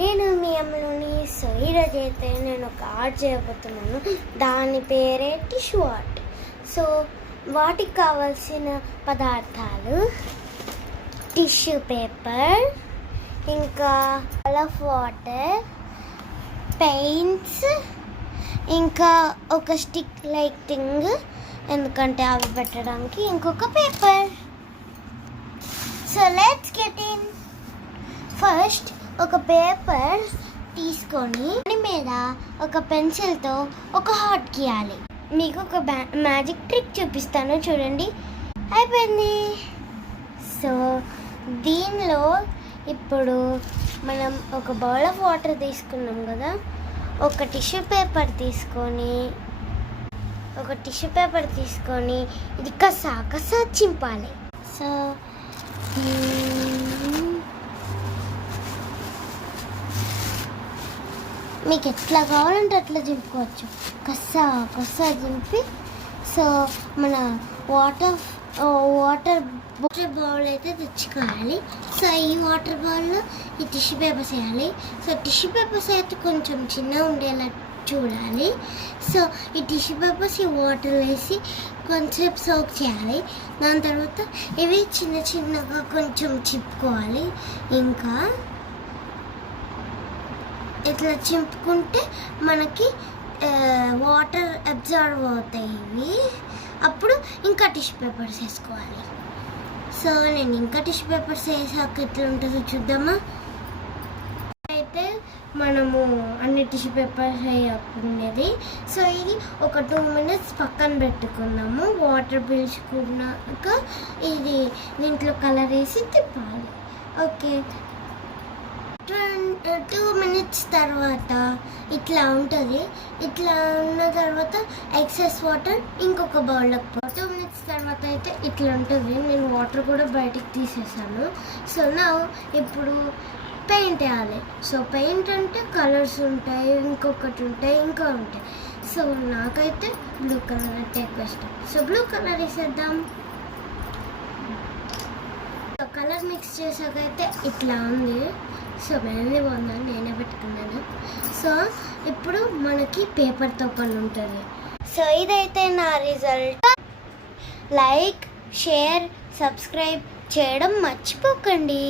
నేను మీ అమ్మలోని ఈరోజు అయితే నేను ఒక ఆర్ట్ చేయబోతున్నాను. దాని పేరే టిష్యూ ఆర్ట్. సో వాటికి కావాల్సిన పదార్థాలు టిష్యూ పేపర్, ఇంకా ఆఫ్ వాటర్, పెయింట్స్, ఇంకా ఒక స్టిక్ లైక్ థింగ్ ఎందుకంటే అవి పెట్టడానికి, ఇంకొక paper. So let's get in. First ఒక పేపర్ తీసుకొని దాని మీద ఒక పెన్సిల్తో ఒక హార్ట్ గీయాలి. మీకు ఒక మ్యాజిక్ ట్రిక్ చూపిస్తాను, చూడండి. అయిపోయింది. సో దీనిలో ఇప్పుడు మనం ఒక బౌల్ ఆఫ్ వాటర్ తీసుకున్నాం కదా, ఒక టిష్యూ పేపర్ తీసుకొని ఇది కసా చింపాలి. సో మీకు ఎట్లా కావాలంటే అట్లా చింపుకోవచ్చు. కస్సా చింపి సో మన వాటర్ బౌల్ అయితే తెచ్చుకోవాలి. సో ఈ వాటర్ బౌల్లో ఈ టిష్యూ పేపర్స్ వేయాలి. సో టిష్యూ పేపర్స్ అయితే కొంచెం చిన్నగా ఉండేలా చూడాలి. సో ఈ టిష్యూ పేపర్స్ ఈ వాటర్ వేసి కొంచెం సోక్ చేయాలి. దాని తర్వాత ఇవి చిన్నగా కొంచెం చింపుకోవాలి. ఇంకా ఇట్లా చింపుకుంటే మనకి వాటర్ అబ్జర్వ్ అవుతాయి ఇవి. అప్పుడు ఇంకా టిష్యూ పేపర్స్ వేసుకోవాలి. సో నేను ఇంకా టిష్యూ పేపర్స్ వేసాక ఎట్లా ఉంటుందో చూద్దామా. అయితే మనము అన్ని టిష్యూ పేపర్స్ వేయకుండేది. సో ఇది ఒక 2 minutes పక్కన పెట్టుకున్నాము. వాటర్ పీల్చుకున్నాక ఇది దీంట్లో కలర్ వేసి తిప్పాలి. ఓకే, 2 minutes తర్వాత ఇట్లా ఉంటుంది. ఇట్లా ఉన్న తర్వాత ఎక్సెస్ వాటర్ ఇంకొక బౌల్లోకి 2 minutes తర్వాత అయితే ఇట్లా ఉంటుంది. నేను వాటర్ కూడా బయటికి తీసేసాను. సో నా ఇప్పుడు పెయింట్ వేయాలి. సో పెయింట్ అంటే కలర్స్ ఉంటాయి, ఇంకొకటి ఉంటాయి, ఇంకా ఉంటాయి. సో నాకైతే బ్లూ కలర్ అంటే ఎక్కువ ఇష్టం. సో బ్లూ కలర్ వేసేద్దాం. సో కలర్ మిక్స్ చేసాకైతే ఇట్లా ఉంది. సో మెహందీ బాగుందని నేనే పెట్టుకున్నాను. సో ఇప్పుడు మనకి పేపర్తో పని ఉంటుంది. సో ఇదైతే నా రిజల్ట్. లైక్, షేర్, సబ్స్క్రైబ్ చేయడం మర్చిపోకండి.